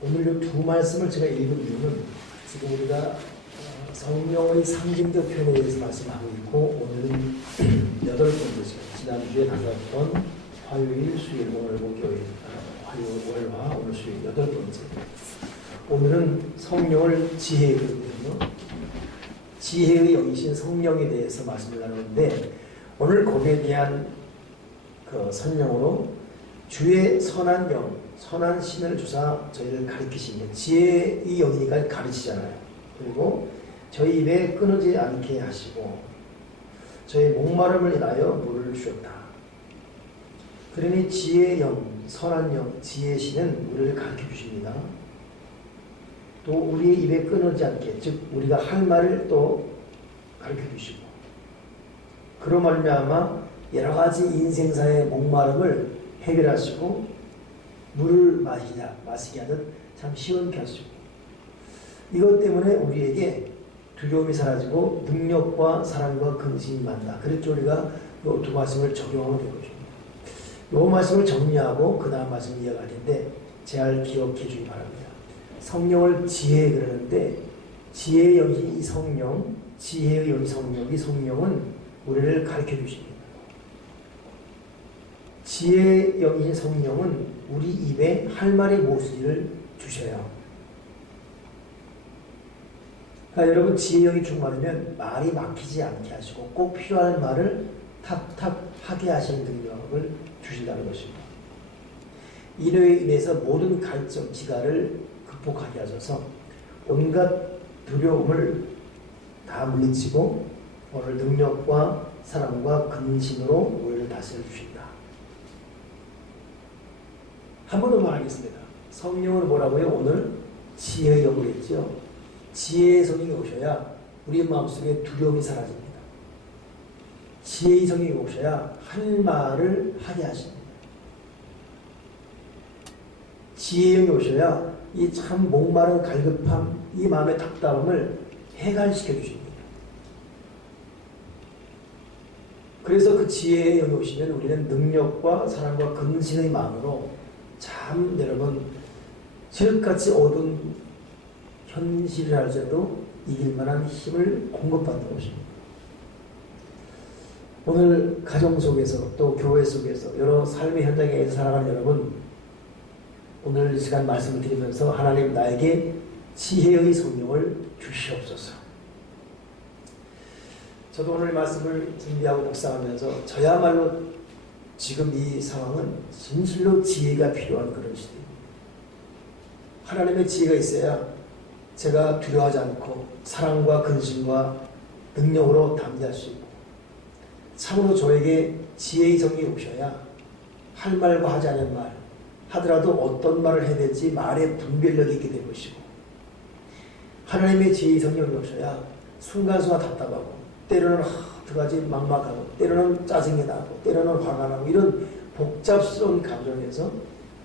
오늘 이 두 말씀을 제가 읽은 이유는 지금 우리가 성령의 상징적 표현에 대해서 말씀하고 있고, 오늘은 8번째 시간, 지난주에 다뤘던 화요일, 수요일, 오늘 목요일, 화요일, 월화, 오늘 수요일 8번째. 오늘은 성령을 지혜거든요. 지혜의 영이신 성령에 대해서 말씀을 나누는데, 오늘 거기에 대한 그 설명으로 주의 선한 영, 선한 신을 주사 저희를 가르치시며, 지혜의 영이니까 가르치잖아요. 그리고 저희 입에 끊어지지 않게 하시고 저희 목마름을 인하여 물을 주었다. 그러니 지혜의 영, 선한 영, 지혜의 신은 우리를 가르쳐 주십니다. 또 우리의 입에 끊어지지 않게, 즉 우리가 할 말을 또 가르쳐 주시고, 그로 말미암아 여러 가지 인생사의 목마름을 해결하시고 물을 마시게 하듯 참 시원케 하시고, 이것 때문에 우리에게 두려움이 사라지고 능력과 사랑과 근심이 만나. 그렇게 우리가 이 두 말씀을 적용하면 될 것입니다. 이 말씀을 정리하고 그 다음 말씀을 이어갈 텐데 잘 기억해 주기 바랍니다. 성령을 지혜 그러는데, 지혜의 영이 이 성령, 지혜의 영이 성령, 이 성령은 우리를 가르쳐 주십니다. 지혜의 영이신 성령은 우리 입에 할 말의 모순을 주셔요. 그러니까 여러분, 지혜의 영이 충만하면 말이 막히지 않게 하시고 꼭 필요한 말을 탁탁하게 하시는 능력을 주신다는 것입니다. 이로 인해서 모든 갈증, 기가를 극복하게 하셔서 온갖 두려움을 다 물리치고 오늘 능력과 사랑과 근심으로 우리를 다스려 주신다. 한 번 더 말하겠습니다. 성령은 뭐라고요? 오늘 지혜의 영을 했죠. 지혜의 성령이 오셔야 우리 마음속에 두려움이 사라집니다. 지혜의 성령이 오셔야 할 말을 하게 하십니다. 지혜의 영이 오셔야 이 참 목마른 갈급함, 이 마음의 답답함을 해갈시켜 주십니다. 그래서 그 지혜의 영이 오시면 우리는 능력과 사랑과 근신의 마음으로 참 여러분 지금같이 어두운 현실을 할지라도 이길 만한 힘을 공급받는 것입니다. 오늘 가정 속에서 또 교회 속에서 여러 삶의 현장에서 살아가는 여러분, 오늘 이 시간 말씀을 드리면서 하나님 나에게 지혜의 성령을 주시옵소서. 저도 오늘 말씀을 준비하고 묵상하면서 저야말로 지금 이 상황은 진실로 지혜가 필요한 그런 시대입니다. 하나님의 지혜가 있어야 제가 두려워하지 않고 사랑과 근심과 능력으로 담대할 수 있고, 참으로 저에게 지혜의 성령이 오셔야 할 말과 하지 않은 말 하더라도 어떤 말을 해야 될지 말의 분별력이 있게 될 것이고, 하나님의 지혜의 성령이 오셔야 순간순간 답답하고 때로는 어떡하지 막막하고 때로는 짜증이 나고 때로는 화가 나고 이런 복잡스러운 감정에서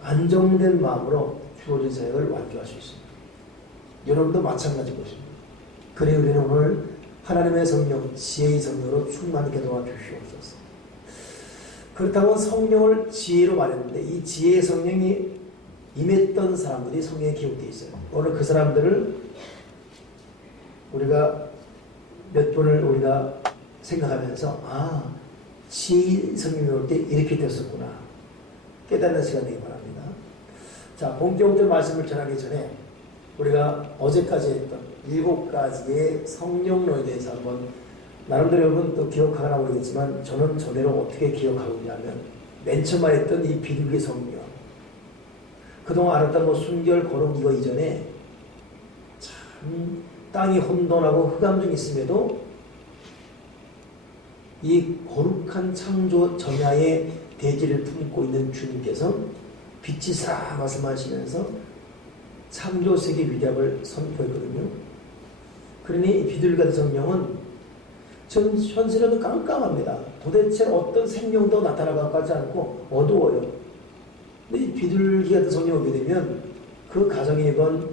안정된 마음으로 주어진 사역을 완주할 수 있습니다. 여러분도 마찬가지일 것입니다. 그래 우리는 오늘 하나님의 성령, 지혜의 성령으로 충만하게 도와주시옵소서. 그렇다고 성령을 지혜로 말했는데, 이 지혜의 성령이 임했던 사람들이 성경에 기록되어 있어요. 오늘 그 사람들을 우리가 몇 분을 우리가 생각하면서 지혜의 성령이 올 때 이렇게 됐었구나 깨닫는 시간 되기 바랍니다. 자, 본격적으로 말씀을 전하기 전에 우리가 어제까지 했던 7가지의 성령론에 대해서 한번 나름대로 여러분 또 기억하나 모르겠지만 저는 저대로 어떻게 기억하고 있냐면, 맨 처음 말했던 이 비둘기 성령, 그동안 알았던 순결, 거룩 이거 이전에 참 땅이 혼돈하고 흑암중이 있음에도 이 거룩한 창조 전야의 대지를 품고 있는 주님께서 빛이 싹 말씀하시면서 창조세계 위대함을 선포했거든요. 그러니 이 비둘기 같은 성령은 전 현실에도 깜깜합니다. 도대체 어떤 생명도 나타나고 하지 않고 어두워요. 근데 이 비둘기 같은 성령이 오게 되면 그 가정이건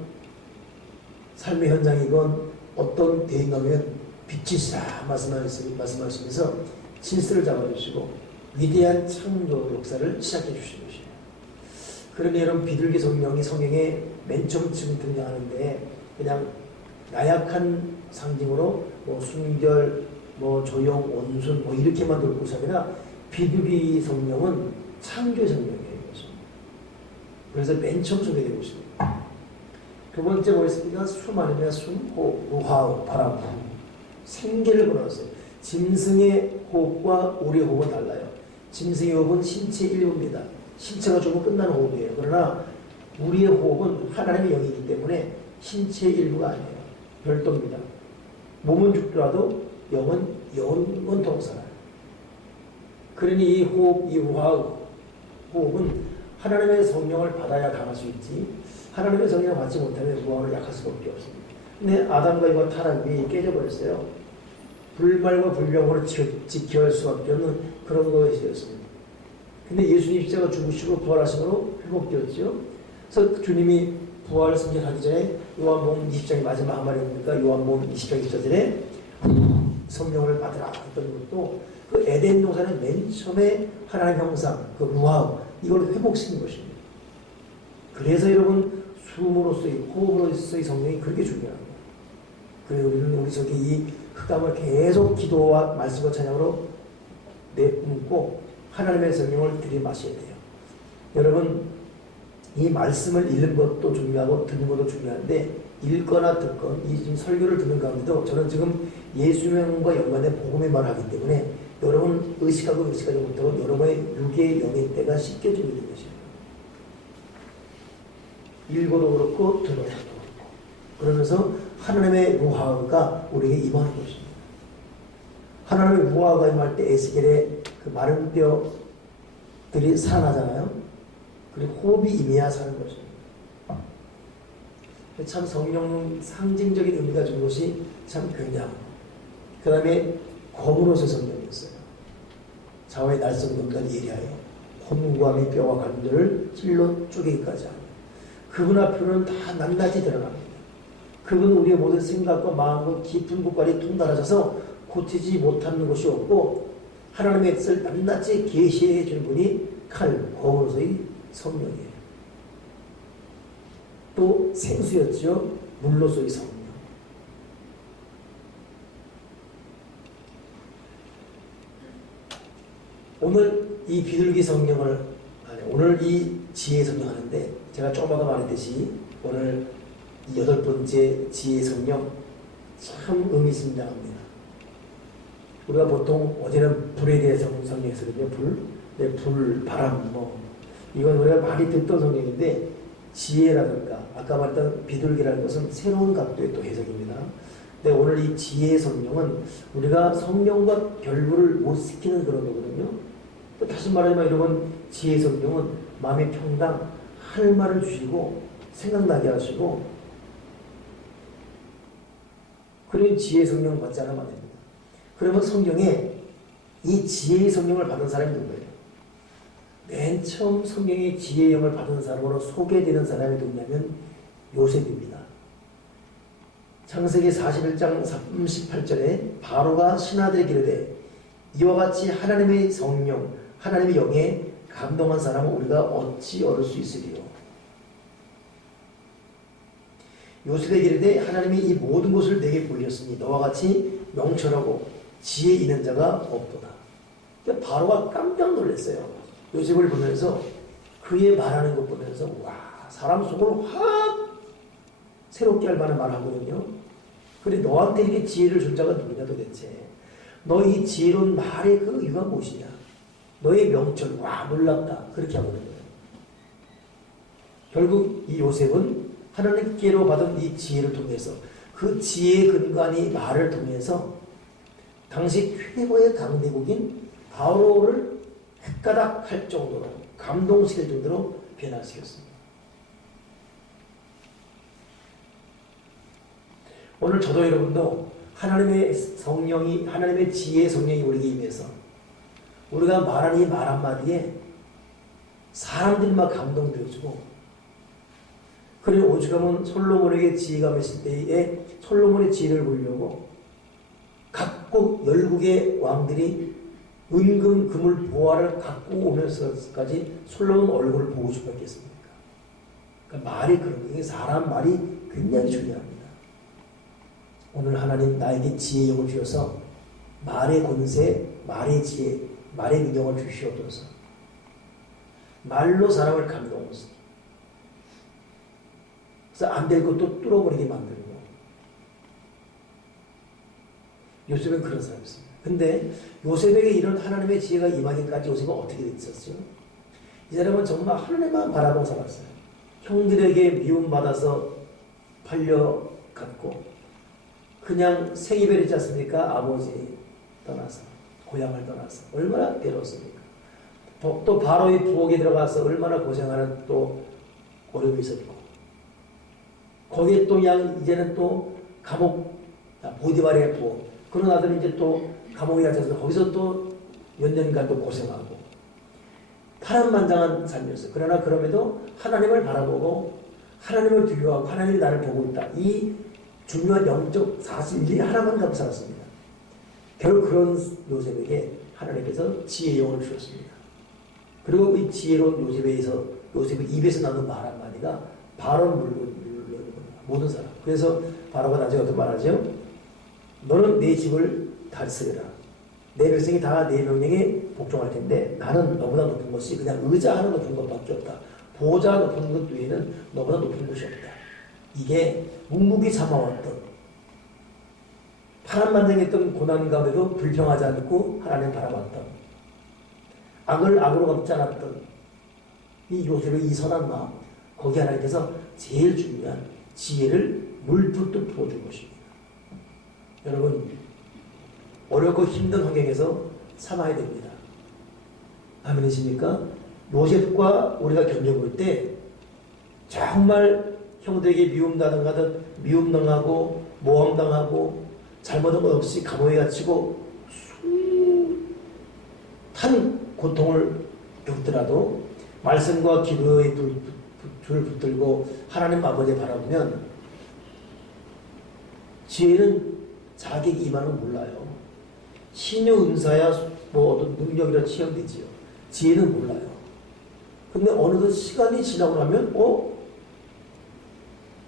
삶의 현장이건 어떤 대인가면 빛이 싹 말씀하시면서 질서를 잡아주시고 위대한 창조 역사를 시작해 주신 것이에요. 그러니 여러분 비둘기 성령이 성경에 맨 처음쯤 등장하는데 그냥 나약한 상징으로 뭐 순결, 뭐 조용, 온순 뭐 이렇게만 들고 있어야 아니라 비둘기 성령은 창조의 성령이에요. 그래서 맨 처음 소개되고 있습니다. 두 번째 뭐였습니까? 수많으면 숨, 호흡, 우하우, 바람, 생기를 불어넣었어요. 짐승의 호흡과 우리의 호흡은 달라요. 짐승의 호흡은 신체 일부입니다. 신체가 죽으면 끝나는 호흡이에요. 그러나 우리의 호흡은 하나님의 영이기 때문에 신체 일부가 아니에요. 별도입니다. 몸은 죽더라도 영은 영원토록 살아요. 그러니 이 호흡, 이 우하우, 호흡은 하나님의 성령을 받아야 강할 수 있지, 하나님의 성령을 받지 못하면 우하우는 약할 수밖에 없습니다. 근데 아담과 이와 타락이 깨져버렸어요. 불말과 불병으로 지켜야 할 수밖에 없는 그런 것이 되었습니다. 근데 예수님 십자가 죽으시고 부활하심으로 회복되었죠. 그래서 주님이 부활 승천하기 전에 요한복음 20장의 마지막 한 말이니까 요한복음 20장 24절에 성령을 받으라 했던 것도 그 에덴 동산의 맨 처음에 하나님 형상, 그 루아우 이걸 회복시킨 것입니다. 그래서 여러분 숨으로서의 호흡으로서의 성령이 그렇게 중요합니다. 그래서 우리는 우리 속에 이 흑암을 계속 기도와 말씀과 찬양으로 내뿜고 하나님의 성령을 들이마셔야 돼요. 여러분 이 말씀을 읽는 것도 중요하고 듣는 것도 중요한데 읽거나 듣건 이 지금 설교를 듣는 가운데도 저는 지금 예수님과 연관된 복음의 말을 하기 때문에 여러분 의식하고 의식하지 못하고 여러분의 육의 영의 때가 씻겨지게 되는 것이에요. 읽어도 그렇고 들어도 그렇고 그러면서 하나님의 루하가 우리에게 임하는 것입니다. 하나님의 루하가 임할 때 에스겔의 그 마른 뼈들이 살아나잖아요. 그리고 호흡이 임해야 사는 것입니다. 참 성령 상징적인 의미가 준 것이 참 굉장하고 그 다음에 검으로서 성령이었어요. 좌우의 날성검까지 예리하여 혼과 및 뼈와 관절을 찔러 쪼개기까지 하며 그분 앞으로는 다 낱낱이 드러납니다. 그분은 우리의 모든 생각과 마음과 깊은 곳까지 통달하셔서 고치지 못하는 것이 없고 하나님의 뜻을 낱낱이 계시해 준 분이 칼, 검으로서의 성령이에요. 또 생수였죠. 물로서의 성령. 오늘 이 비둘기 성령을 오늘 이 지혜 성령 하는데 제가 조금 아까 말했듯이 오늘 이 8번째 지혜 성령 참 의미심장합니다. 우리가 보통 어제는 불에 대해서 성령했거든요. 불, 바람 이건 우리가 많이 듣던 성령인데 지혜라든가 아까 말했던 비둘기라는 것은 새로운 각도의 또 해석입니다. 근데 오늘 이 지혜의 성령은 우리가 성령과 결부를 못 시키는 그런 거거든요. 다시 말하지만 여러분 지혜의 성령은 마음의 평강, 할 말을 주시고 생각나게 하시고 그런 지혜의 성령 받지 않으면 안 됩니다. 그러면 성경에 이 지혜의 성령을 받은 사람이 누구예요? 맨 처음 성경의 지혜의 영을 받은 사람으로 소개되는 사람이 누구냐면 요셉입니다. 창세기 41장 38절에 바로가 신하들에게 이르되 이와 같이 하나님의 성령, 하나님의 영에 감동한 사람은 우리가 어찌 얻을 수 있으리요. 요셉에게 이르되 하나님이 이 모든 것을 내게 보이셨으니 너와 같이 명철하고 지혜 있는 자가 없도다. 그러니까 바로가 깜짝 놀랐어요. 요셉을 보면서 그의 말하는 것 보면서 와 사람 속을 확 새롭게 할 만한 말을 하거든요. 그래 너한테 이렇게 지혜를 준 자가 누구냐 도대체. 너 이 지혜로운 말의 그 이유가 무엇이냐. 너의 명철 와 놀랍다. 그렇게 하거든요. 결국 이 요셉은 하나님께로 받은 이 지혜를 통해서 그 지혜의 근간이 말을 통해서 당시 최고의 강대국인 바로를 헷가닥 할 정도로 감동시킬 정도로 변화시켰습니다. 오늘 저도 여러분도 하나님의 성령이 하나님의 지혜의 성령이 우리에게 임해서 우리가 말하는 이 말 한마디에 사람들이 막 감동되어지고 그리고 오죽하면 솔로몬에게 지혜가 있을 때에 솔로몬의 지혜를 보려고 각국 열국의 왕들이 은금, 금을, 보화를 갖고 오면서까지 솔로몬 얼굴을 보고 싶었겠습니까? 그러니까 말이 그런 거예요. 사람 말이 굉장히 중요합니다. 오늘 하나님 나에게 지혜의 영을 주셔서 말의 권세, 말의 지혜, 말의 능력을 주시옵소서. 말로 사람을 감동하소서. 그래서 안 될 것도 뚫어버리게 만들고. 요셉은 그런 사람이었습니다. 근데 요셉에게 이런 하나님의 지혜가 임하기까지 요셉은 어떻게 됐었죠? 이 사람은 정말 하나님만 바라보고 살았어요. 형들에게 미움받아서 팔려갔고 그냥 생이별 있지 않습니까? 아버지 떠나서 고향을 떠나서 얼마나 괴로웠습니까? 또 바로의 부엌에 들어가서 얼마나 고생하는 또 어려움이 있었고 거기에 또 이제는 또 감옥 보디발의 부엌 그런 아들은 이제 또 감옥에 갇혀서 거기서 또 몇 년간 또 고생하고 파란만장한 삶이었어요. 그러나 그럼에도 하나님을 바라보고 하나님을 두려워하고 하나님이 나를 보고 있다. 이 중요한 영적 사실이 하나만 갖고 살았습니다. 결국 그런 요셉에게 하나님께서 지혜의 영을 주셨습니다. 그리고 이 지혜로운 요셉의 입에서 나는 말 한마디가 바로를 물고 겁니다. 모든 사람. 그래서 바로가 나중에 어떤 말하죠? 너는 내 집을 다스려라. 내 백성이 다 내 명령에 복종할 텐데 나는 너보다 높은 것이 그냥 의자 하나 높은 것밖에 없다. 보좌 높은 것 외에는 너보다 높은 것이 없다. 이게 묵묵히 참아왔던 파란만장했던 고난 가운데도 불평하지 않고 하나님 바라봤던 악을 악으로 갚지 않았던 이 요셉의 이 선한 마음 거기 하나님께서 제일 중요한 지혜를 물붓듯 부어준 것입니다. 여러분 어렵고 힘든 환경에서 참아야 됩니다. 아멘이십니까? 요셉과 우리가 견뎌볼 때 정말 형들에게 미움당하고 모함당하고 잘못한 것 없이 감옥에 갇히고 숱한 고통을 겪더라도 말씀과 기도의 줄을 붙들고 하나님 아버지를 바라보면 지혜는 자격이 임하는 몰라요. 신유 은사야 뭐 어떤 능력이라 취향되지요. 지혜는 몰라요. 근데 어느덧 시간이 지나고 나면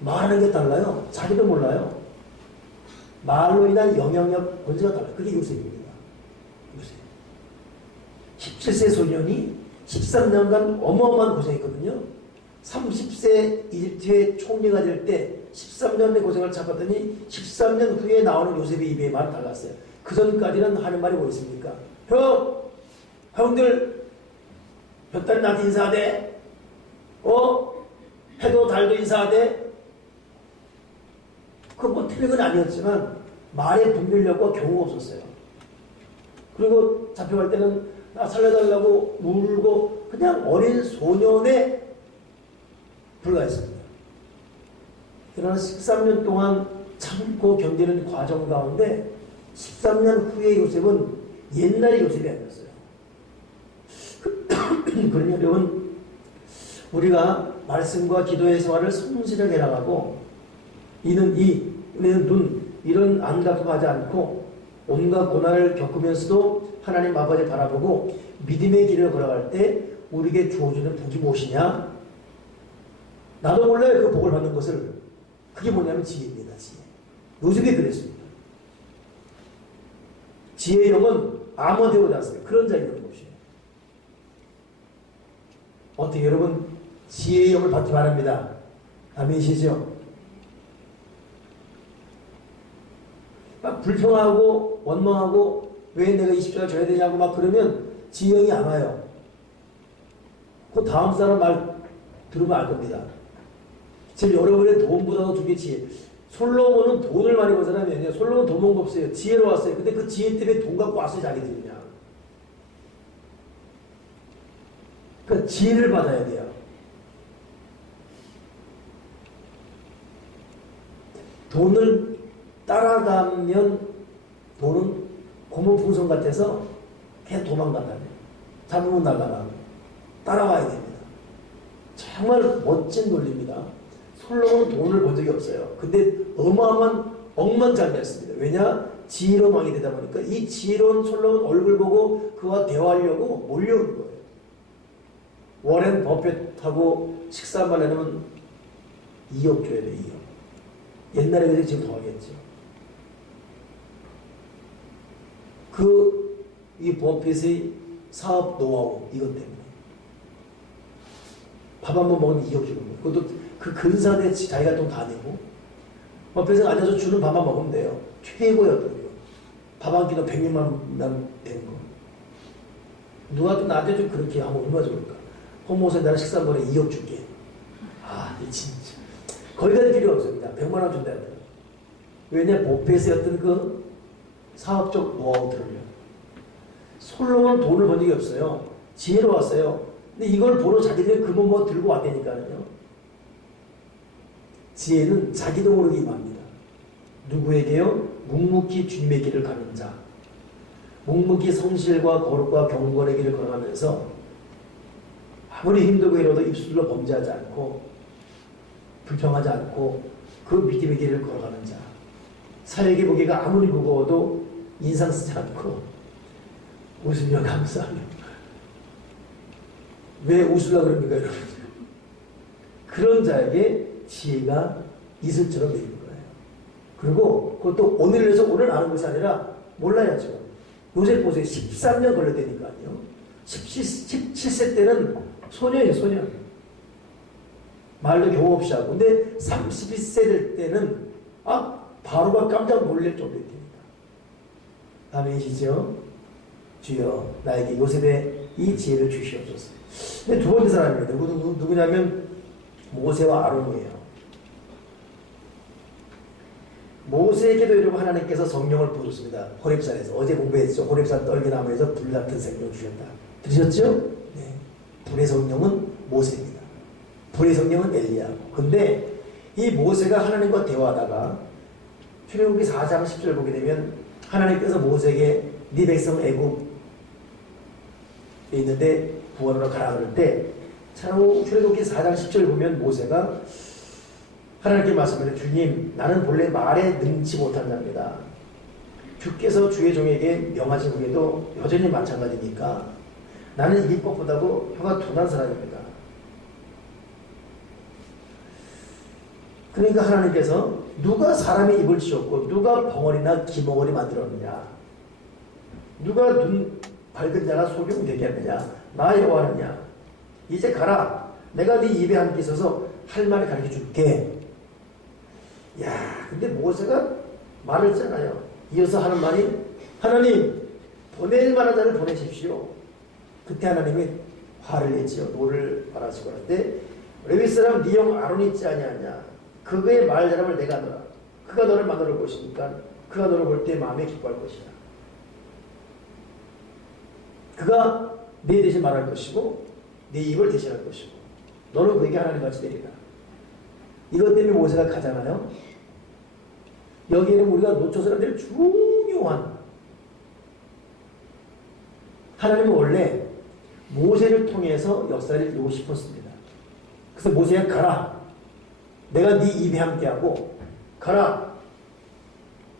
말하는 게 달라요. 자기도 몰라요. 말로 인한 영향력 본질가 달라요. 그게 요셉입니다. 요셉. 17세 소년이 13년간 어마어마한 고생했거든요. 30세 이집트의 총리가 될 때 13년의 고생을 참았더니 13년 후에 나오는 요셉의 입에 말 달랐어요. 그 전까지는 하는 말이 뭐였습니까? 형들 몇 달 나한테 인사하대? 해도 달도 인사하대? 그건 뭐 틀린 건 아니었지만 말의 분별력과 경우가 없었어요. 그리고 잡혀갈 때는 나 살려달라고 울고 그냥 어린 소년에 불과했습니다. 그러나 13년 동안 참고 견디는 과정 가운데 13년 후에 요셉은 옛날의 요셉이 아니었어요. 그러니 여러분 우리가 말씀과 기도의 생활을 성실하게 나가고 이는 이런 안타까워하지 않고 온갖 고난을 겪으면서도 하나님 아버지 바라보고 믿음의 길을 걸어갈 때 우리에게 주어주는 복이 무엇이냐? 나도 몰라요. 그 복을 받는 것을. 그게 뭐냐면 지혜입니다. 지혜. 요셉이 그랬습니다. 지혜의 영은 아무데도 않습니다. 그런 자가 있는 것이에요. 어떻게 여러분 지혜의 영을 받기 바랍니다. 아멘이시죠? 막 불평하고 원망하고 왜 내가 20조를 줘야 되냐고 막 그러면 지혜의 영이 안 와요. 그 다음 사람 말 들으면 알 겁니다. 지금 여러분의 돈보다도 두개 지혜. 솔로몬은 돈을 많이 번 사람이 아니에요. 솔로몬은 돈 번 거 없어요. 지혜로 왔어요. 근데 그 지혜 때문에 돈 갖고 왔어요. 자기들이 그냥. 그러니까 지혜를 받아야 돼요. 돈을 따라가면 돈은 고문풍선 같아서 걔 도망간다며. 잡으면 나가라. 따라와야 됩니다. 정말 멋진 논리입니다. 솔로몬은 돈을 본 적이 없어요. 근데 어마어마한 억만장자였습니다. 왜냐? 지혜로운 왕이 되다 보니까 이 지혜로운 솔로몬 얼굴 보고 그와 대화하려고 몰려오는 거예요. 워렌 버핏하고 식사 한번 해놓으면 2억 줘야 돼, 2억. 옛날에 그래서 지금 더 하겠죠. 이 버핏의 사업 노하우, 이것 때문에. 밥 한 번 먹으면 2억 주는 거예요. 그것도 그 근사한데 자기가 돈 다 내고. 버핏은 앉아서 주는 밥만 먹으면 돼요. 최고였거든요. 밥 한 끼도 100만 원 되는 거. 누가 또 나한테 좀 그렇게 하면 얼마나 좋을까. 홈모스에 나는 식사 한 번에 2억 줄게. 아, 진짜. 거기까지 필요 없습니다. 100만 원 준다. 왜냐, 버핏의 그 사업적 노하우들을요. 솔로몬은 돈을 번 적이 없어요. 지혜로 왔어요. 근데 이걸 보러 자기들이 금은 뭐 들고 왔다니까요. 지혜는 자기도 모르게 임합니다. 누구에게요? 묵묵히 주님의 길을 가는 자. 묵묵히 성실과 거룩과 경건의 길을 걸어가면서 아무리 힘들고 이러도 입술로 범죄하지 않고 불평하지 않고 그 믿음의 길을 걸어가는 자. 사역의 무게가 아무리 무거워도 인상 쓰지 않고 웃으며 감사하며. 왜 웃으려고 그럽니까, 여러분? 그런 자에게 지혜가 이슬처럼 내리는 거예요. 그리고 그것도 오늘을 해서 오늘 아는 것이 아니라 몰라야죠. 요셉 보세요. 13년 걸렸다니까요. 17세 때는 소녀예요, 소녀. 말도 겨우 없이 하고. 근데 31세 될 때는 바로가 깜짝 놀랄 정도입니다. 아멘이시죠? 주여 나에게 요셉의 이 지혜를 주시옵소서. 근데 두 번째 사람입니다. 누구냐면 모세와 아론이에요. 모세에게도 여러분 하나님께서 성령을 부으셨습니다. 호렙산에서. 어제 공부했죠. 호렙산 떨기나무에서 불 같은 생명을 주셨다. 들으셨죠? 네. 불의 성령은 모세입니다. 불의 성령은 엘리야고. 근데 이 모세가 하나님과 대화하다가 출애굽기 4장 10절 보게 되면 하나님께서 모세에게 네 백성 애굽에 있는데 구원으로 가라 그럴 때 출애굽기 4장 10절 보면 모세가 하나님께 말씀하세요. 주님, 나는 본래 말에 능치 못한 자입니다. 주께서 주의 종에게 명하신 후에도 여전히 마찬가지니까 나는 입이 뻣뻣하고 혀가 둔한 사람입니다. 그러니까 하나님께서 누가 사람의 입을 지었고 누가 벙어리나 기멍어리 만들었느냐, 누가 눈 밝은 자가 소경 되게 하느냐, 나 여호와느냐. 이제 가라. 내가 네 입에 함께 있어서 할 말을 가르쳐 줄게. 야, 근데 모세가 말을 했잖아요. 이어서 하는 말이 하나님 보낼 만한 자를 보내십시오. 그때 하나님이 화를 내지요. 노를 말하시고 할 때 레위 사람 네 형 아론이 있지 아니하냐. 그의 말대로를 내가 너라. 그가 너를 만나러 올 것이니까 그가 너를 볼 때 마음에 기뻐할 것이야. 그가 네 대신 말할 것이고 네 입을 대신할 것이고 너는 그에게 하나님 같이 되리라. 이것 때문에 모세가 가잖아요. 여기에는 우리가 놓쳐서는 안 될 중요한, 하나님은 원래 모세를 통해서 역사를 이루고 싶었습니다. 그래서 모세가 가라. 내가 네 입에 함께하고 가라.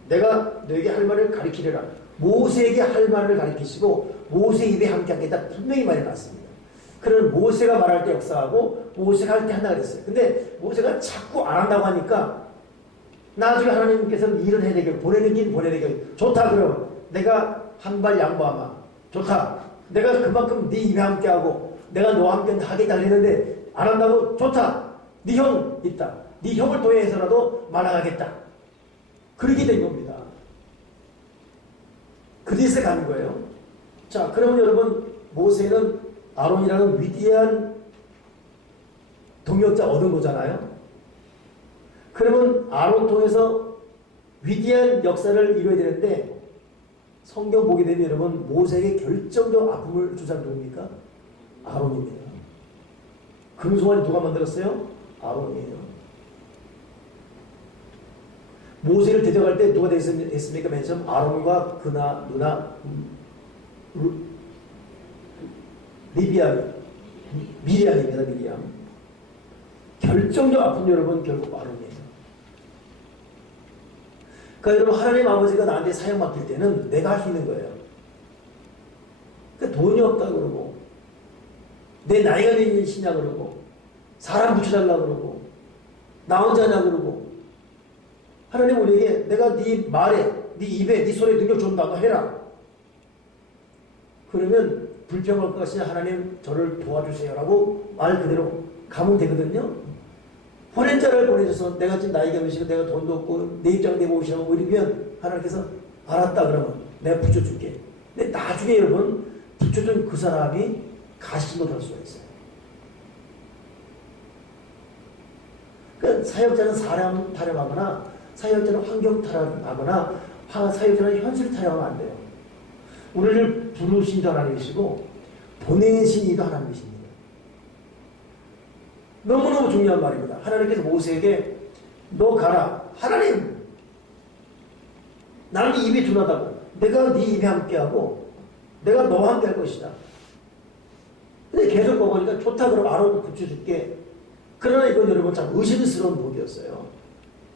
내가 너에게 할 말을 가르치리라. 모세에게 할 말을 가르치시고 모세 입에 함께하겠다 분명히 말해놨습니다. 그러면 모세가 말할 때 역사하고 모세가 할 때 한다 그랬어요. 근데 모세가 자꾸 안 한다고 하니까 나중에 하나님께서는 일은 해야 되겠고 보내는 보내되겠고 좋다. 그럼 내가 한 발 양보하마. 좋다. 내가 그만큼 네 입에 함께하고 내가 너와 함께 하겠다 그랬는데 안 한다고? 좋다. 네 형 있다. 네 형을 통해서라도 말아가겠다. 그렇게 된 겁니다. 그 짓에 가는 거예요. 자, 그러면 여러분 모세는 아론이라는 위대한 동역자 얻은 거잖아요. 그러면 아론 통해서 위대한 역사를 이루어야 되는데 성경 보게 되면 여러분 모세에게 결정적 아픔을 준 사람 누굽니까? 아론입니다. 금송아지 누가 만들었어요? 아론이에요. 모세를 데려갈 때 누가 됐습니까? 맨 처음 아론과 그나 누나 미리암입니다. 미리암. 결정적 아픈 여러분 결국 아론이에요. 그러니까 여러분 하나님 아버지가 나한테 사역 맡길 때는 내가 할 수 있는 거예요. 그러니까 돈이 없다 그러고 내 나이가 되는 신냐 그러고 사람 붙여달라 그러고 나 혼자 하냐고 그러고. 하나님 우리에게 내가 네 말에, 네 입에, 네 손에 능력 준다. 너 해라. 그러면 불평할 것이 하나님 저를 도와주세요라고 말 그대로 가면 되거든요. 보낸 자를 보내줘서 내가 지금 나이가 몇이고 내가 돈도 없고 내 입장 내고 오시라고 이러면 하나님께서 알았다 그러면 내가 붙여줄게. 근데 나중에 여러분 붙여준 그 사람이 가시도 될 수가 있어요. 그러니까 사역자는 사람 타령하거나 사역자는 환경 타령하거나 사역자는 현실 타령하면 안 돼요. 우리를 부르신 이도 하나님이시고 보내신 이도 하나님이십니다. 너무너무 중요한 말입니다. 하나님께서 모세에게 너 가라. 하나님 나는 네 입이 둔하다고. 내가 네 입에 함께하고 내가 너와 함께할 것이다. 근데 계속 먹으니까 좋다 그러면 아론을 붙여줄게. 그러나 이건 여러분 참 의심스러운 복이었어요.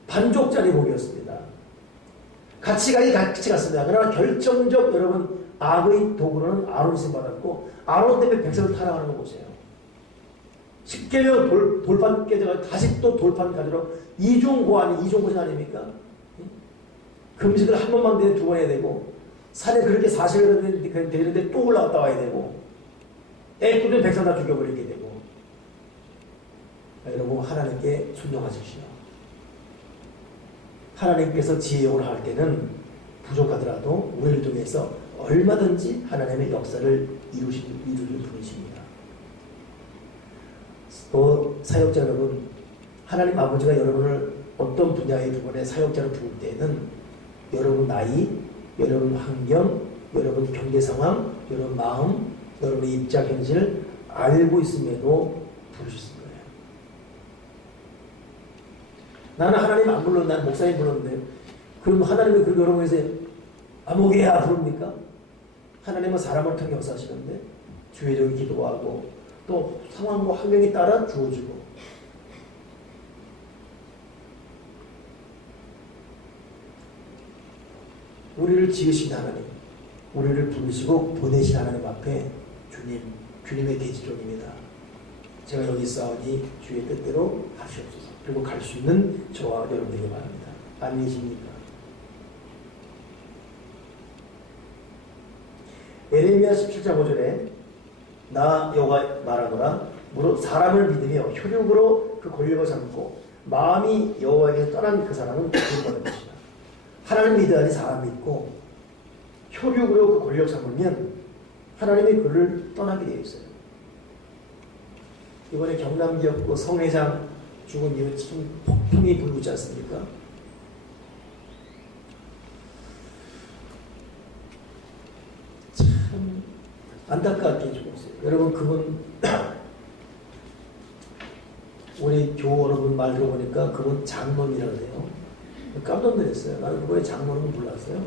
반족짜리 복이었습니다. 같이 갔습니다. 그러나 결정적 여러분 악의 도구로는 아론이 쓰임받았고 아론 때문에 백성을 타락하는 거 보세요. 십계명 돌판 깨져가 다시 또 돌판 가지러 이중고 아니 이중고생 아닙니까? 금식을 한 번만 되면 두 번 해야 되고 산에 그렇게 40일 되는데 또 올라갔다 와야 되고 애꾸는 백성 다 죽여버리게 되고. 여러분 하나님께 순종하십시오. 하나님께서 지혜용을 할 때는 부족하더라도 우리를 통해서 얼마든지 하나님의 역사를 이루실 분이십니다. 또 사역자 여러분, 하나님 아버지가 여러분을 어떤 분야의 부분에 사역자로 부를 때에는 여러분 나이, 여러분 환경, 여러분 경제 상황, 여러분 마음, 여러분의 입장 현실을 알고 있음에도 부르셨습니다. 나는 하나님 안 불렀는데, 나는 목사님 불렀는데, 그럼 하나님이 그렇게 여러분에서 아무개야 부릅니까? 하나님은 사람을 통해 역사하시는데, 주의적인 기도하고, 또 상황과 환경에 따라 주어지고, 우리를 지으신 하나님, 우리를 부르시고 보내신 하나님 앞에 주님의 계시종입니다. 제가 여기 있사오니 주의 뜻대로 하시옵소서. 그리고 갈 수 있는 저와 여러분에게 바랍니다. 아니십니까? 예레미야 17장 5절에 나 여호와 말하노라 무릇 사람을 믿으며 혈육으로 그 권력을 삼고 마음이 여호와에게 떠난 그 사람은 구원받을 것이다. 하나님 믿으니 사람 믿고 혈육으로 그 권력 삼으면 하나님이 그를 떠나게 되어 있어요. 이번에 경남지역구 성회장 죽은 이후 지금 폭풍이 불고 않습니까? 참 안타깝게 죽었어요. 여러분 그분 우리 교우 여러분 말 들어보니까 그분 장로이라고 해요. 깜짝 놀랐어요. 나는 그분의 장로는 몰랐어요.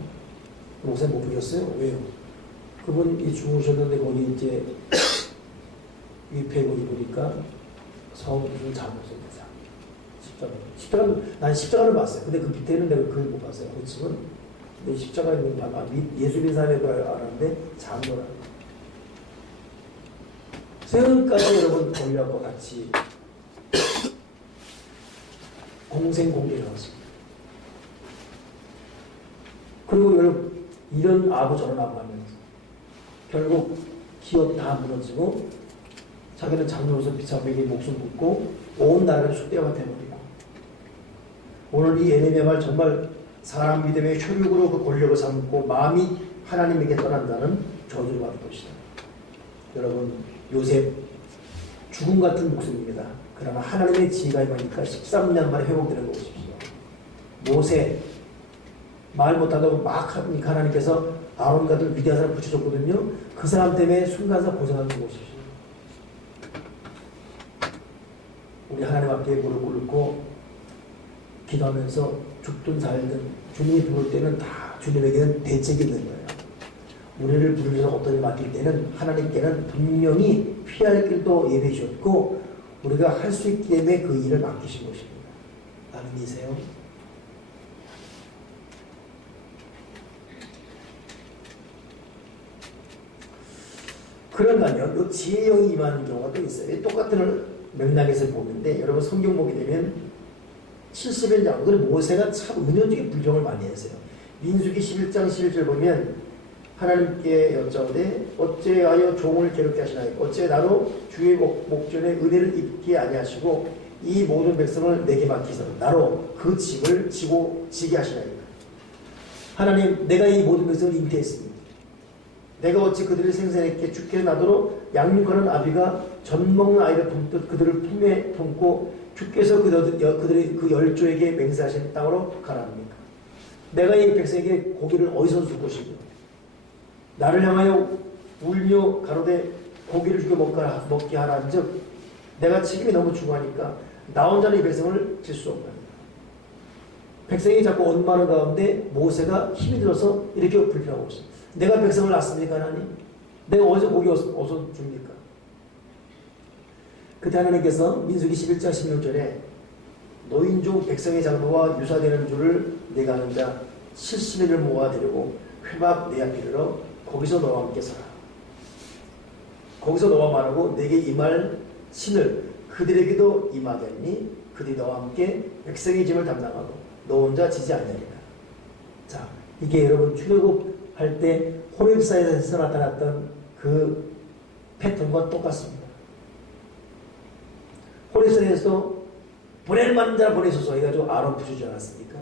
목사님 못 보셨어요? 왜요? 그분이 죽으셨는데 거기 이제 위패고 입으니까 성 무슨 장로입니다. 난 십자가를 봤어요. 근데 그 밑에는 내가 그걸 못 봤어요. 그치만 근데 십자가 있는 거 아마 예수 믿는 사람인 걸 알았는데 장로라. 세상까지 여러분 권력과 같이 공생공개를 하셨습니다. 그리고 여러분 이런 아부 저런 아부 하면서 결국 기업 다 무너지고 자기는 장로로서 비참하게 목숨 붓고 온 나라를 숫대가 돼버리고 오늘 이 예레미야 말 정말 사람 믿음의 혈육으로 그 권력을 삼고 마음이 하나님에게 떠난다는 저주를 받을 것이다. 여러분 요셉 죽음 같은 목숨입니다. 그러나 하나님의 지혜가 임하니까 13년 만에 회복되는 거 보십시오. 모세 말 못한다고 막 하니까 하나님께서 아론 같은 위대한 사람 붙여줬거든요. 그 사람 때문에 순간사 고생하는 거 보십시오. 우리 하나님 앞에 무릎 꿇고 기도하면서 죽든 살든 주님이 부를 때는 다 주님에게는 대책이 있는 거예요. 우리를 부르셔서 어떤 일 맡길 때는 하나님께는 분명히 피할 길도 예비해 주셨고 우리가 할 수 있기 때문에 그 일을 맡기신 것입니다. 나는 믿으세요? 그런가요? 이 지혜형이 임하는 경우가 또 있어요. 똑같은 맥락에서 보는데 여러분 성경 보게 되면 70일 장. 그리고 모세가 참 은연중에 불평을 많이 했어요. 민수기 11장 11절 보면 하나님께 여짜오되 어찌하여 종을 괴롭게 하시나이까 어찌 나로 주의 목전에 은혜를 입게 아니하시고 이 모든 백성을 내게 맡기사 나로 그 짐을 지게 하시나이까. 하나님, 내가 이 모든 백성을 잉태했습니다. 내가 어찌 그들을 생산했기에 죽게 나도록 양육하는 아비가 젖 먹는 아이를 품듯 그들을 품에 품고 주께서 그들의 그 열조에게 맹세하신 땅으로 가라합니까? 내가 이 백성에게 고기를 어디서 줄 것이며 나를 향하여 울며 가로되 고기를 주게 먹게 하라 즉 내가 책임이 너무 중하니까 나 혼자는 이 백성을 질 수 없다. 백성이 자꾸 원망하는 가운데 모세가 힘이 들어서 이렇게 불평하고 있습니다. 내가 백성을 낳습니까 하나님? 내가 어디서 고기 어디서 줍니까? 그때 하나님께서 민수기 11장 16절에 노인 중 백성의 장로와 유사되는 줄을 내가 아는 자 70일을 모아 데리고 회막 내 앞에 이르러 거기서 너와 함께 살아. 거기서 너와 말하고 내게 임할 신을 그들에게도 임하게 하니 그들이 너와 함께 백성의 짐을 담당하고 너 혼자 지지 아니하리라. 자, 이게 여러분 출애굽할 때 호렙산에서 나타났던 그 패턴과 똑같습니다. 호렙산에서 보낼 만한 자를 보내소서 해가지고 아론 부르지 않았습니까?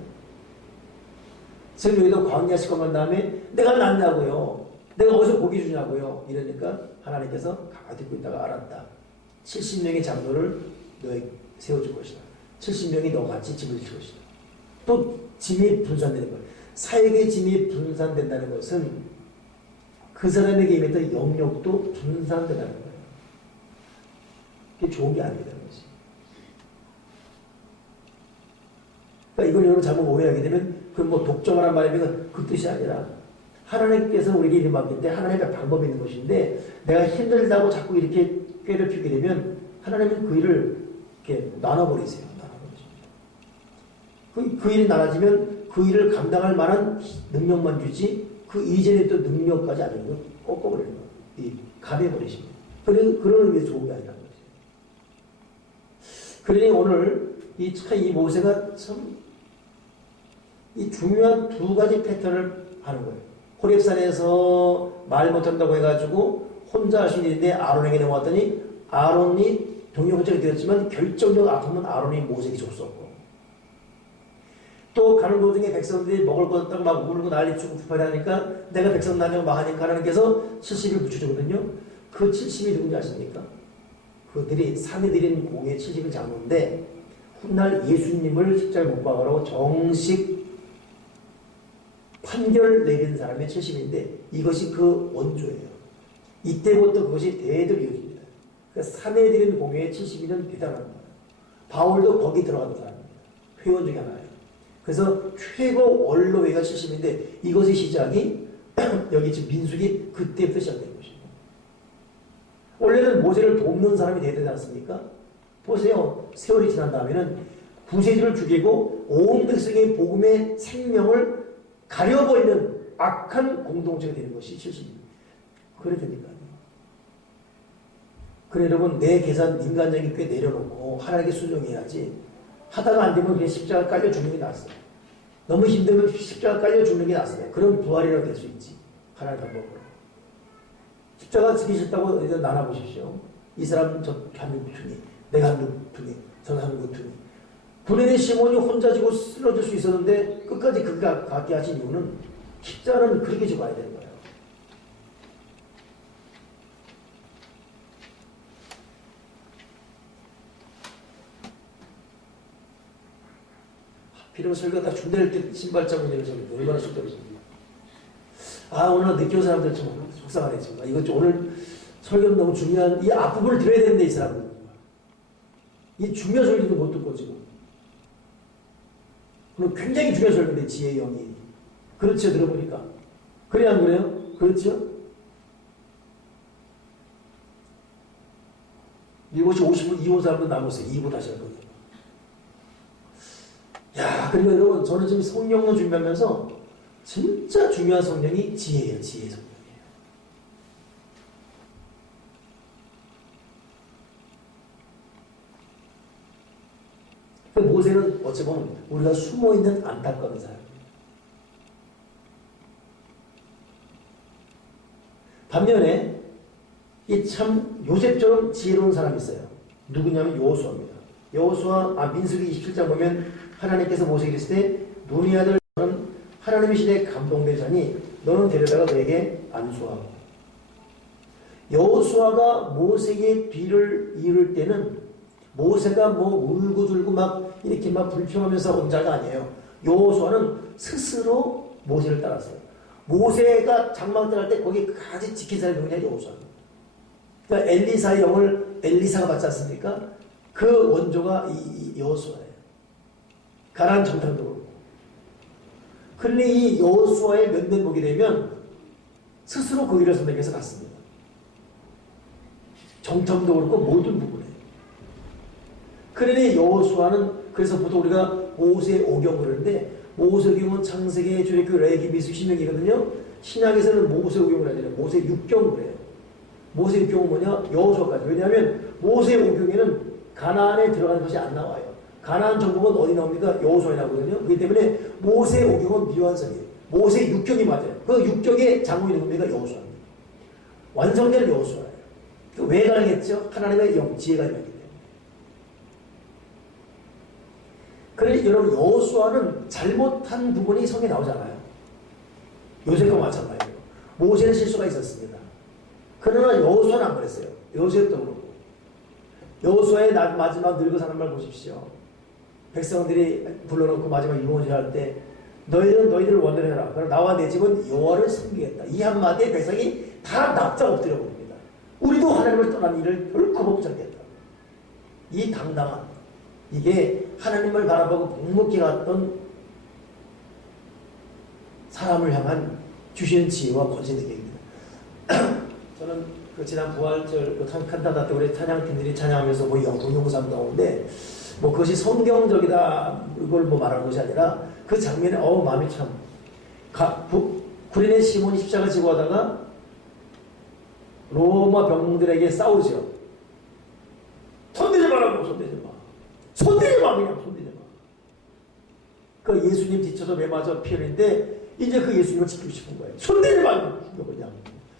지금 여기도 광야 시간 다음에 내가 낳냐고요. 내가 어디서 고기 주냐고요. 이러니까 하나님께서 가만히 듣고 있다가 알았다. 70명의 장로를 너에게 세워줄 것이다. 70명이 너같이 짐을 질 것이다. 또 짐이 분산되는 거예요. 사역의 짐이 분산된다는 것은 그 사람에게 임했던 영역도 분산된다는 거예요. 그게 좋은 게 아니라는 거지. 그러니까 이걸 여러분 잘못 오해하게 되면 그건 뭐 독점하란 말이면 그 뜻이 아니라 하나님께서는 우리에게 이름 맡긴데 하나님의 방법이 있는 것인데 내가 힘들다고 자꾸 이렇게 꾀를 피게 되면 하나님은 그 일을 이렇게 나눠버리세요. 그 일이 나눠지면 그 일을 감당할 만한 능력만 주지 그 이전에 또 능력까지 안 주는 거 꺾어버리는 거예요. 이 가벼버리십니다. 그런 의미에서 좋은 게 아니라는 거죠. 그러니 오늘 이 모세가 참 이 중요한 두 가지 패턴을 하는 거예요. 호렙산에서 말 못한다고 해가지고 혼자 할 수 있는데 아론에게 넘어왔더니 아론이 동료호적이 되었지만 결정적 아픔은 아론이 모세에게 줬었고 또 가는 도중에 백성들이 먹을 것 없다고 막 울고 난리치고 불편하니까 내가 백성 나냐고 막 하니까 하나님께서 70일 붙여주거든요. 그 70이 누군지 아십니까? 그들이 산에 들인 공의 70일 장로인데 훗날 예수님을 십자가에 못 박으라고 정식 판결 내린 사람의 70인데 이것이 그 원조예요. 이때부터 그것이 대대로 이어집니다. 그러니까 산에 들인 공회의 70인은 대단한 거예요. 바울도 거기 들어간 사람입니다. 회원 중에 하나예요. 그래서 최고 원로회가 70인데 이것의 시작이 여기 지금 민수기 그때부터 시작된 것입니다. 원래는 모세를 돕는 사람이 돼야 되지 않습니까? 보세요. 세월이 지난 다음에는 구세주를 죽이고 온 백성의 복음의 생명을 가려버리는 악한 공동체가 되는 것이 70입니다. 그래 됩니까? 그래 여러분 내 계산 인간적인 꽤 내려놓고 하나님께 순종해야지 하다가 안 되면 그냥 십자가 깔려 죽는 게 낫어요. 너무 힘들면 십자가 깔려 죽는 게 낫어요. 그럼 부활이라고 될 수 있지. 하나님 방법으로. 십자가 지기 싫다고 나눠보십시오. 이 사람은 한국 투니, 내가 한국 투니, 저는 한국 투니. 구레네 시몬이 혼자 지고 쓰러질 수 있었는데 끝까지 그가 갖게 하신 이유는 십자가는 그렇게 죽어야 되는 거예요. 필요한 설교가 다 준비할 때 신발자국 내려서 얼마나 속 떨어집니까? 아, 오늘 늦게 온 사람들 좀 속상하네, 정말. 이거 좀 오늘 설교는 너무 중요한, 이 앞부분을 들어야 되는데, 이 사람들. 이 중요한 설교도 못 듣고, 지금. 그럼 굉장히 중요한 설교인데, 지혜의 영이. 그렇죠, 들어보니까. 그래, 안 그래요? 그렇죠? 이것이 50분, 2호 사람도 남았어요. 2부 다시 할 거예요. 야, 그리고 여러분, 저는 지금 성령을 준비하면서 진짜 중요한 성령이 지혜예요, 지혜 성령이에요. 모세는 어찌 보면 우리가 숨어있는 안타까운 사람. 반면에 이 참 요셉처럼 지혜로운 사람이 있어요. 누구냐면 여호수아입니다. 민수기 27장 보면 하나님께서 모세에게 이르실 때 눈의 아들 너는 하나님의 신에 감동되자니 너는 데려다가 너에게 안수하고. 여호수아가 모세의 뒤를 이을 때는 모세가 뭐 울고들고 막 이렇게 막 불평하면서 온 자가 아니에요. 여호수아는 스스로 모세를 따랐어요. 모세가 장막 들어갈 때 거기 가지 지킨 사람이 누구냐? 여호수아입니다. 그러니까 엘리사의 영을 엘리사가 받지 않습니까? 그 원조가 이 여호수아예요. 가나안 정탐도 그렇고. 그런데 이 여호수아의 면면 보게 되면 스스로 그 일을 선택해서 갔습니다. 정탐도 그렇고 모든 부분에. 그러니 여호수아는 그래서 보통 우리가 모세 오경 그러는데 모세오경은 창세기, 출애굽, 레위기, 민수기, 신명기거든요. 신약에서는 모세 오경을 하잖아요. 모세 육경을 해요. 모세 육경은 뭐냐? 여호수아까지. 왜냐하면 모세 오경에는 가나안에 들어가는 것이 안 나와요. 가나안 정복은 어디 나옵니까? 여호수아에 나오거든요. 그렇기 때문에 모세 오경은 미완성이에요. 모세 육경이 맞아요. 그 육경의 장군이 누굽니까? 여호수아입니다. 완성된 여호수아예요. 왜 가능했죠? 하나님의 영, 지혜가 있기 때문에. 그러니 여러분 여호수아는 잘못한 부분이 성에 나오잖아요. 요셉과 마찬가지예요. 모세는 실수가 있었습니다. 그러나 여호수아는 안 그랬어요. 요셉도 그렇고. 여호수아의 마지막 늙어 사는 말 보십시오. 백성들이 불러놓고 마지막 유언을 할 때 너희들은 너희들을 원대로 해라. 그럼 나와 내 집은 여호와를 섬기겠다. 이 한마디에 백성이 다 납작 엎드려 봅니다. 우리도 하나님을 떠난 일을 결코 못 하겠다. 이 당당한 이게 하나님을 바라보고 묵묵히 갔던 사람을 향한 주시는 지혜와 권세의 능력입니다. 저는 그 지난 부활절 칸타다 때 우리 찬양팀들이 찬양하면서 뭐 동영상 나오는데 뭐 그것이 성경적이다 이걸 뭐 말하는 것이 아니라 그 장면에 마음이 참 구레네 시몬이 십자가 지고 하다가 로마 병들에게 싸우죠. 손대지 말라고. 손대지 마 그냥 손대지 마. 그 예수님 뒤쳐서 매맞아 피 흘리는데 이제 그 예수님을 지키고 싶은 거예요. 손대지 마 그냥.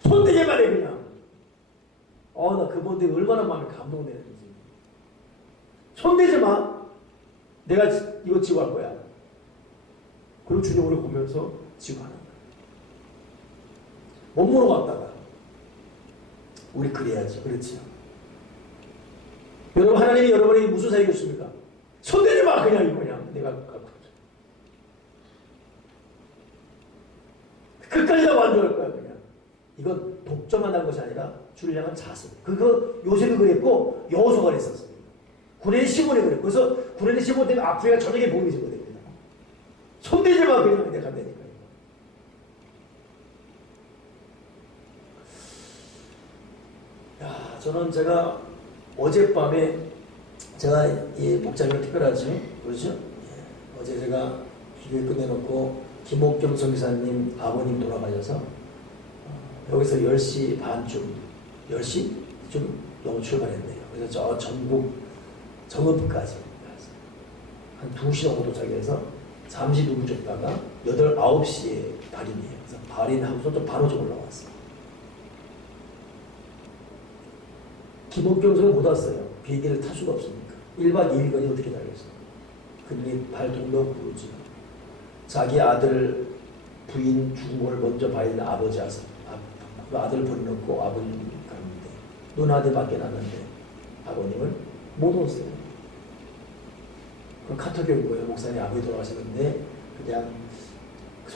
손대지 말해 그냥. 나 그분들 얼마나 마음이 감동되는지. 손대지 마. 내가 이거 지고 할 거야. 그리고 주님을 보면서 지고 하는 거야. 몸으로 갔다가 우리 그래야죠. 그렇지요. 여러분 하나님이 여러분에게 무슨 사역이 있습니까? 손대지 마 그냥 내가 갖고 끝까지 다 완주할 거야 그냥. 이건 독점만 한 것이 아니라 주를 향한 자세. 그거 요셉이 그랬고 여호수아가 그랬었습니다. 구레네 시몬이 그랬고 그래서 구레네 시몬 때문에 아프리카 전역에 복음이 전거됩니다. 손대지 마 그냥 내가 간다니까요. 야, 저는 제가 어젯밤에 제가 이 목장이랑 특별하죠. 그렇죠? 예. 어제 제가 기도회 끝내놓고 김옥경 선교사님 아버님 돌아가셔서 여기서 10시 반쯤 10시 좀 너무 출발했네요. 그래서 저 전북 정읍까지 한 2시 정도 도착해서 잠시 누구줬다가 9시에 발인이에요. 그래서 발인하고서 또 바로 좀 올라왔어요. 김옥경 선교 못 왔어요. 비행기를 탈 수가 없으니까. 1박 2일까지 어떻게 다녔어요. 근데 발동도 부르지. 자기 아들 부인 죽은 걸 먼저 봐야 되는 아버지 아서 그 아들 버려놓고 아버님 갔는데 누나한테 밖에 났는데 아버님을 못 왔어요. 그 카톡이 온 거예요. 목사님 아버지 돌아가셨는데 그냥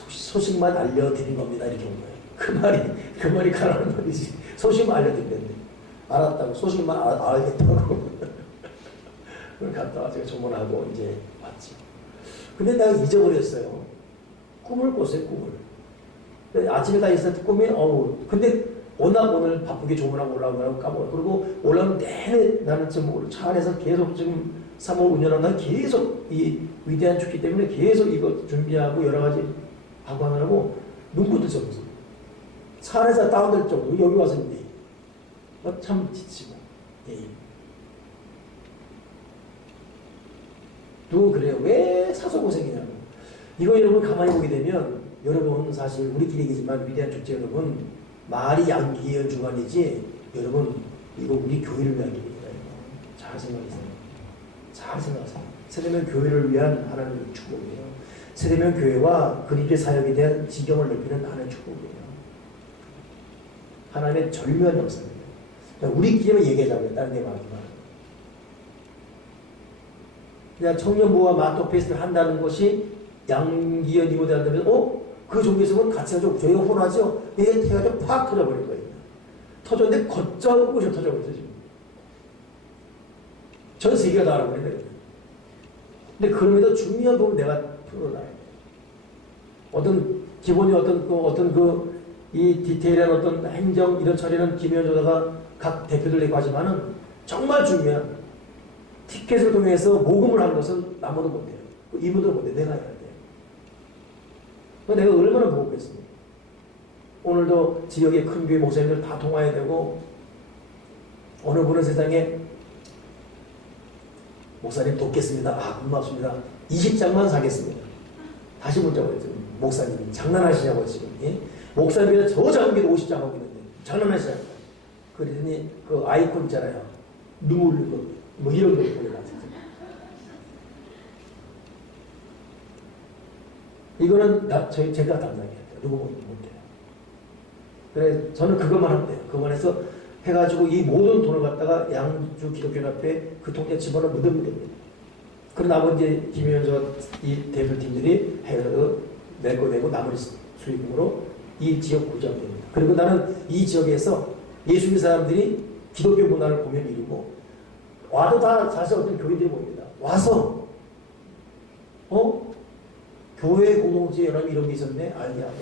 소식만 알려드린 겁니다. 이렇게 온 거예요. 그 말이 가라는 말이지. 소식만 알려드린다는데 알았다고 소식만 알겠다고 그걸 갔다 와서 조문하고 이제 왔죠. 근데 내가 잊어버렸어요. 꿈을 꿨어요. 꿈을. 아침에 다 있었던 꿈이 근데 워낙 오늘 바쁘게 조문하고 올라오느라고 까먹어. 그리고 올라오는 내내 나는 지금 차 안에서 계속 지금 3월 운전하는 계속 이 위대한 축기 때문에 계속 이거 준비하고 여러 가지 하고 하느라고 눈꽃도 졌어요. 차 안에서 다운될 정도 여기 와서 이제 참 지치고. 예. 누구 그래요? 왜 사서 고생이냐고. 이거 여러분 가만히 보게 되면 여러분 사실 우리끼리 얘기지만 위대한 축제 여러분 말이 양기의 주관이지 여러분 이거 우리 교회를 위한 일입니다. 잘 생각하세요. 잘 생각하세요. 세대면 교회를 위한 하나님의 축복이에요. 세대면 교회와 그리스도의 사역에 대한 지경을 넓히는 하나님의 축복이에요. 하나님의 절묘한 역사입니다. 우리끼리만 얘기하자고요. 다른 데 말하지만. 그냥 청년부와 마토 페스트를 한다는 것이 양기현 이모대 한다면 그 종교에서는 같이 가지고 저희가 혼하죠? 이게 해가지고 팍 터져버릴 거예요. 터졌는데 거점 곳이 터져버렸어요. 지금. 전 세계가 다 알고 있는데. 근데 그럼에도 중요한 부분 내가 풀어놔야 돼. 어떤 기본이 이 디테일한 어떤 행정 이런 처리는 김현 조사가 각 대표들 내고 하지만은 정말 중요한 티켓을 통해서 모금을 하는 것은 아무도 못해요. 이분들은 못해. 내가 해야 돼. 내가 얼마나 무겁겠습니까? 오늘도 지역의 큰 교회 목사님들 다 통화해야 되고 어느 분은 세상에 목사님 돕겠습니다. 고맙습니다. 20장만 사겠습니다. 다시 문자 보냈죠. 목사님 장난하시냐고 지금. 예? 목사님이 저 작은 게도 50장 하고 있는데 장난하시냐고. 그러더니 그 아이콘 있잖아요. 눈물 흘리고 뭐 이런 거 보내놨어요. 이거는 제가 담당해야 돼요. 누구 못해요. 그래 저는 그것만 하면 돼요. 그것만 해서 해가지고 이 모든 돈을 갖다가 양주 기독교연합회 그 통장에 집어넣으면 묻으면 됩니다. 그럼 나머지 김현저 이 대표팀들이 해서 낼 거 내고 나머지 수익금으로 이 지역 구제하면 됩니다. 그리고 나는 이 지역에서 예수님 사람들이 기독교 문화를 보면 이루고 와도 다 사실 어떤 교인들이 봅니다. 와서 교회 공동체 연합 이런 게 있었네 알게 하고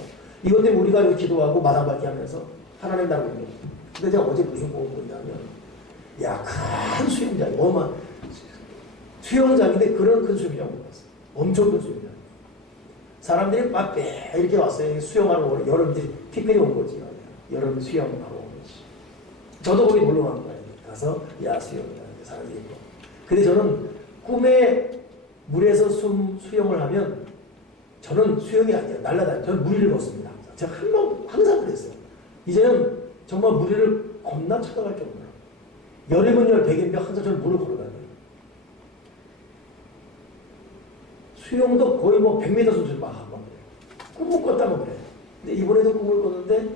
이것 때문에 우리가 여기 기도하고 마당받기 하면서 하나님 나라 옵니다. 근데 제가 어제 무슨 공을 보냐면 큰 수영장 수영장인데 그런 큰 수영장 못 봤어요. 엄청 큰 수영장. 사람들이 막 이렇게 왔어요. 수영하러 오는 여름들이 특별히 온 거지. 여름 수영하러 온 거지. 저도 거기 놀러 간 거예요. 가서 수영하는 사람들이 있고. 근데 저는 꿈에 물에서 수영을 하면 저는 수영이 아니에요. 날라다녀요. 저는 무리를 벗습니다. 제가 항상 그랬어요. 이제는 정말 무리를 겁나 찾아갈 정도로. 열이면 백인데 항상 저는 물을 걸어다녀요. 수영도 거의 100m 수준 막 하고 그래요. 꿈을 꿨다면 그래요. 근데 이번에도 꿈을 꿨는데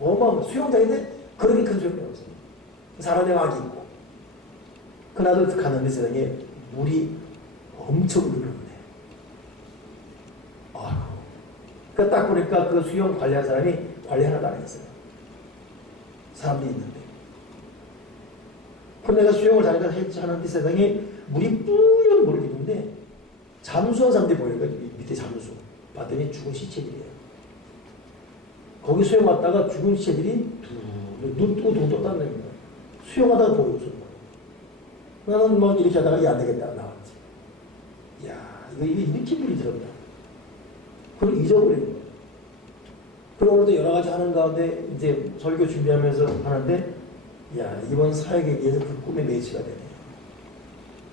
어마어마한 수영장인데 그렇게 큰 수영장이 없어요. 사람의 막이 있고. 그나도 가는데 세상에 물이 엄청 흐르는데. 그러니까 딱 보니까 그 수영 관리한 사람이 관리 하나도 안 했어요. 사람들이 있는데. 그럼 내가 수영을 다니다 하는데 세상에 물이 뿌연 물이 있는데 잠수한 사람들이 보이는 거예요. 밑에 잠수. 봤더니 죽은 시체들이에요. 거기 수영 왔다가 죽은 시체들이 눈 뜨고 눈 떴다는 거예요. 수영하다가 보여줬어. 나는 이렇게 하다가 안 되겠다 나왔지. 이거 이렇게 물이 들어온다. 그걸 잊어버리는 거예요. 그리고 오늘도 여러 가지 하는 가운데 이제 설교 준비하면서 하는데 이번 사역에 대해서 그 꿈에 매치가 되네요.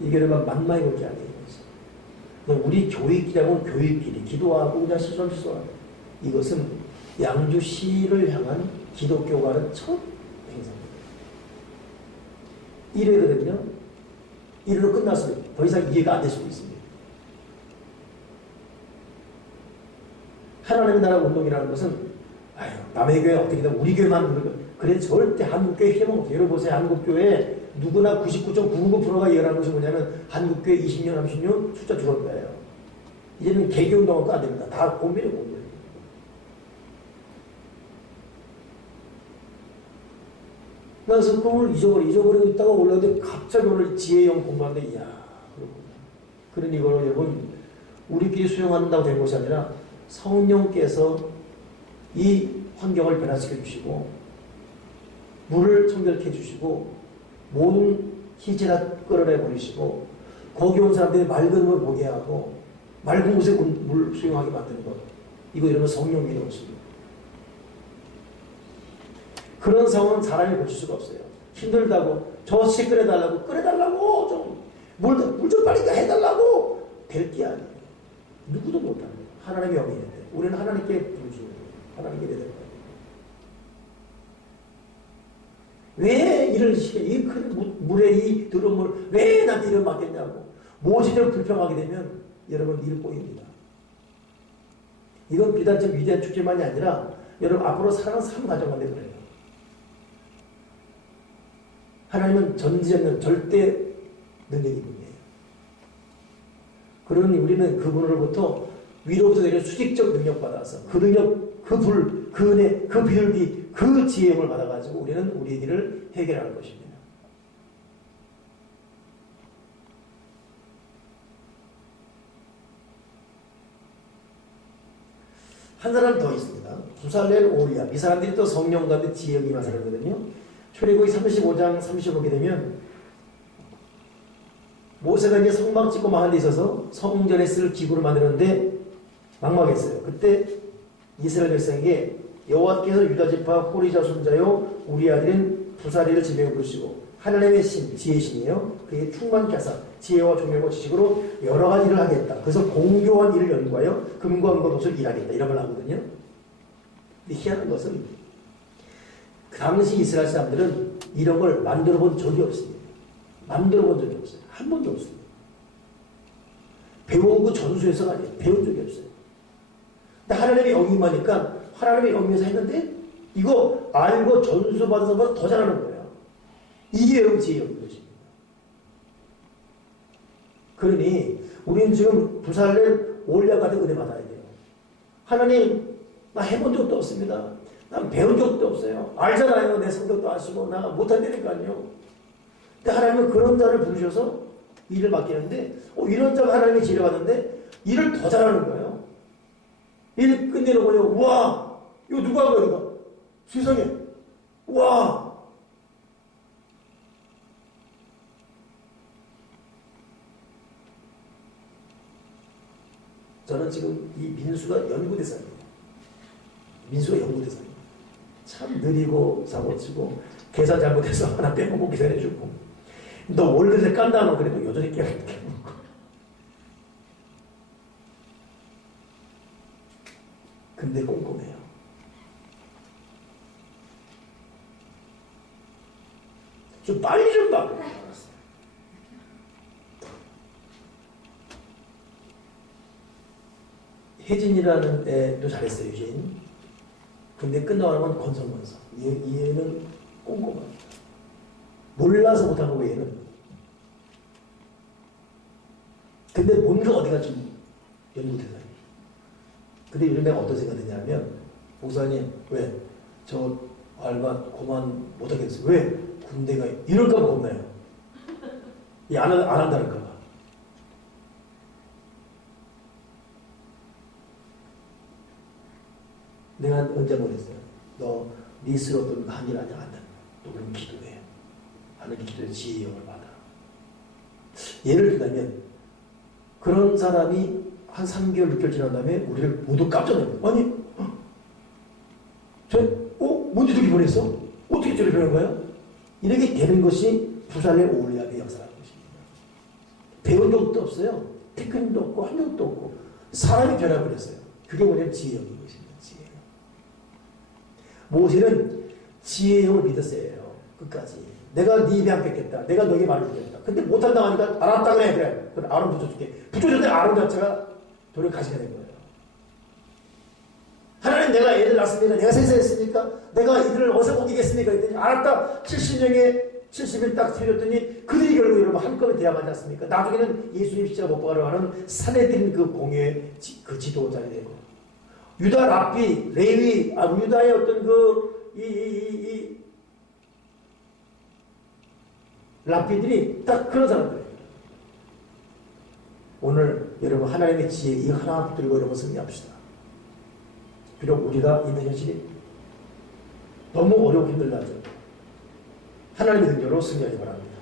이게 여러분 만만히 볼 게 아니에요. 우리 교회끼리하고는 교회끼리 기도하고 그냥 시설시설 이것은 양주시를 향한 기독교가는 첫 행사입니다. 1회거든요. 1회로 끝났어요. 더 이상 이해가 안 될 수도 있습니다. 하나님의 나라 운동이라는 것은 남의 교회 어떻게 되면 우리 교회만 그러고 그래 절대 한국교회 희망 없어요. 여러분 보세요. 한국교회 누구나 99.99%가 이해하는 것이 뭐냐면 한국교회 20년, 30년 숫자 줄어든 거예요. 이제는 개교운동하고 안 됩니다. 다 공비를 공비. 그래서 꿈을 잊어버리고 있다가 올라오는데 갑자기 오늘 지혜영 공부하는데 그렇구나. 그러니 이걸 여러분 우리끼리 수용한다고 된 것이 아니라 성령께서 이 환경을 변화시켜 주시고 물을 청결케 해주시고 모든 희재나 끌어내 버리시고 거기 온 사람들이 맑은 물 보게 하고 맑은 곳에 물 수용하게 만드는 것. 이거 이러면 성령이 되었습니다. 그런 상황은 사람이 고칠 수가 없어요. 힘들다고 저씨 끓여달라고 좀 물 좀 빨리 해달라고 될 게 아니에요. 누구도 못합니다. 하나님의 영이 있는데 우리는 하나님께 부르시고 하나님께 내는 거예요. 왜 이런 식의 이 큰 물에 이 더러운 물 왜 나한테 이런 맡겼냐고 모세를 불평하게 되면 여러분 일 보입니다. 이건 비단적 위대한 축제만이 아니라 여러분 앞으로 살아가는 삶 가정만에 그래요. 하나님은 전지전능 절대 능력이 분이에요. 그러니 우리는 그분으로부터 위로부터 내려 수직적 능력 받아서 그 능력, 그 불, 그 은혜, 그 비율기, 그 지혜를 받아가지고 우리는 우리의 일을 해결하는 것입니다. 한 사람 더 있습니다. 부살렐 오리압. 이 사람들이 또 성령 가운데 지혜가 임한 사람이거든요. 출애굽기 35장 35게 되면 모세가 이제 성막 짓고 망한 데 있어서 성전에 쓸 기구를 만드는데 막막했어요. 그때 이스라엘 백성에게 여호와께서 유다 지파 호리 자손자요 우리 아들인 부살렐을 지명해 부르시고 하나님의 신, 지혜의 신이에요. 그에게 충만케 하사 지혜와 조명과 지식으로 여러 가지 일을 하겠다. 그래서 공교한 일을 연구하여 금과 은과 옷을 일하겠다. 이런 걸 하거든요. 근데 희한한 것은 그 당시 이스라엘 사람들은 이런 걸 만들어 본 적이 없습니다. 만들어 본 적이 없어요. 한 번도 없습니다. 배운 그 전수에서가 아니에요. 배운 적이 없어요. 근데 하나님의 영이 임하니까 하나님의 영에서 했는데 이거 알고 전수받은 사람보다 더 잘하는 거예요. 이게 여러분 지혜의 것입니다. 그러니 우리는 지금 부살렐 올려 같은 은혜 받아야 돼요. 하나님 나 해본 적도 없습니다. 난 배운 적도 없어요. 알잖아요. 내 성격도 아시고 나 못한다니까요. 근데 하나님은 그런 자를 부르셔서 일을 맡기는데 이런 자가 하나님의 지혜를 받는데 일을 더 잘하는 거예요. 일 끝내놓고요. 우와 이거 누가 한 거야 이거. 세상에 우와 저는 지금 이 민수가 연구대상이에요. 민수가 연구대상이에요. 참 느리고 사고치고 계산 잘못해서 하나 빼먹고 계산해주고 너 월급에 깐다 너 그래도 여전히 깨먹고 근데 꼼꼼해요. 좀 빨리 좀 봐. 혜진이라는 애도 잘했어요, 유진. 근데 끝나가면 건성건성. 얘는 꼼꼼합니다. 몰라서 못한 거 얘는. 근데 뭔가 어디가 좀 연구대상이에요. 근데 요즘 내가 어떤 생각이 드냐면, 목사님, 왜? 저 알바 그만 못하겠어요. 왜? 군대가 이럴까봐 겁나요. 안 한다니까. 내가 언제 보냈어요? 너 네 스스로 한일 아니야 한다. 너 그럼 기도해. 하나님 기도에 지혜의 영을 받아. 예를 들면 그런 사람이 한 3개월 6개월 지난 다음에 우리를 모두 깜짝 놀라요. 아니 뭔지 저렇게 보냈어? 어떻게 저렇게 변한 거야? 이렇게 되는 것이 부살렐 오홀리압의 역사라는 것입니다. 배운 적도 없어요. 테크닉도 없고 한 적도 없고 사람이 변화버렸어요. 그게 뭐냐면 지혜의 영인 것입니다. 모세는 지혜의 영을 믿었어요. 끝까지. 내가 네 입에 안 뺏겠다. 내가 너에게 말을 주겠다. 근데 못한다고 하니까 알았다 그래. 그래. 그럼 아론 붙여줄게. 붙여줬더니 아론 자체가 돌을 가시게 된 거예요. 하나님 내가 애를 낳았으니까 내가 생사했으니까 내가 이들을 어디서 먹이겠습니까? 그랬더니 알았다. 70명에 70일 딱 세렸더니 그들이 결국 여러분 한꺼번에 대항하지 않습니까? 나중에는 예수님 십자가 못 박으러 가는 산헤드린 그 공회의 그 지도자가 되고 유다 랍비, 레위, 유다의 어떤 랍비들이 딱 그런 사람들이에요. 오늘 여러분 하나님의 지혜 이 하나 붙들고 여러분 승리합시다. 비록 우리가 있는 현실이 너무 어렵고 힘들다 하죠. 하나님의 능력으로 승리하기 바랍니다.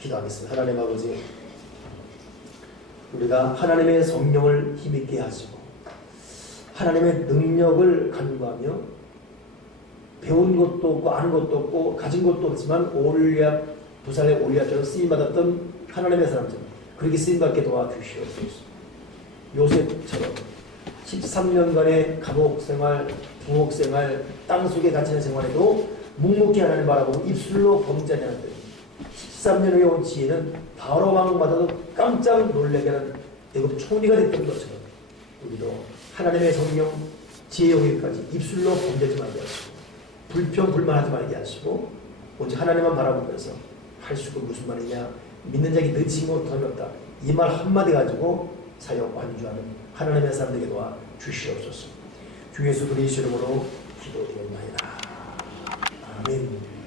기도하겠습니다. 하나님 아버지, 우리가 하나님의 성령을 힘있게 하시고 하나님의 능력을 간구하며 배운 것도 없고 아는 것도 없고 가진 것도 없지만 부살렐 오홀리압처럼 쓰임받았던 하나님의 사람처럼 그렇게 쓰임받게 도와주시옵소서. 요셉처럼 13년간의 감옥 생활, 부옥 생활, 땅속에 갇히는 생활에도 묵묵히 하나님 바라보고 입술로 범죄하지 않았더니 13년 후에 온 지혜는 바로 왕마다도 깜짝 놀라게 하는 애굽 총리가 됐던 것처럼 우리도 하나님의 성령 지혜의 오기까지 입술로 범죄하지 말게 하시고 불평 불만하지 말게 하시고 오직 하나님만 바라보면서 할 수 있고 무슨 말이냐 믿는 자에게 늦지 못함이 없다. 이 말 한마디 가지고 사역 완주하는 하나님의 사람들에게 도와 주시옵소서. 주 예수 그리스도 이름으로 기도드립니다. 아멘.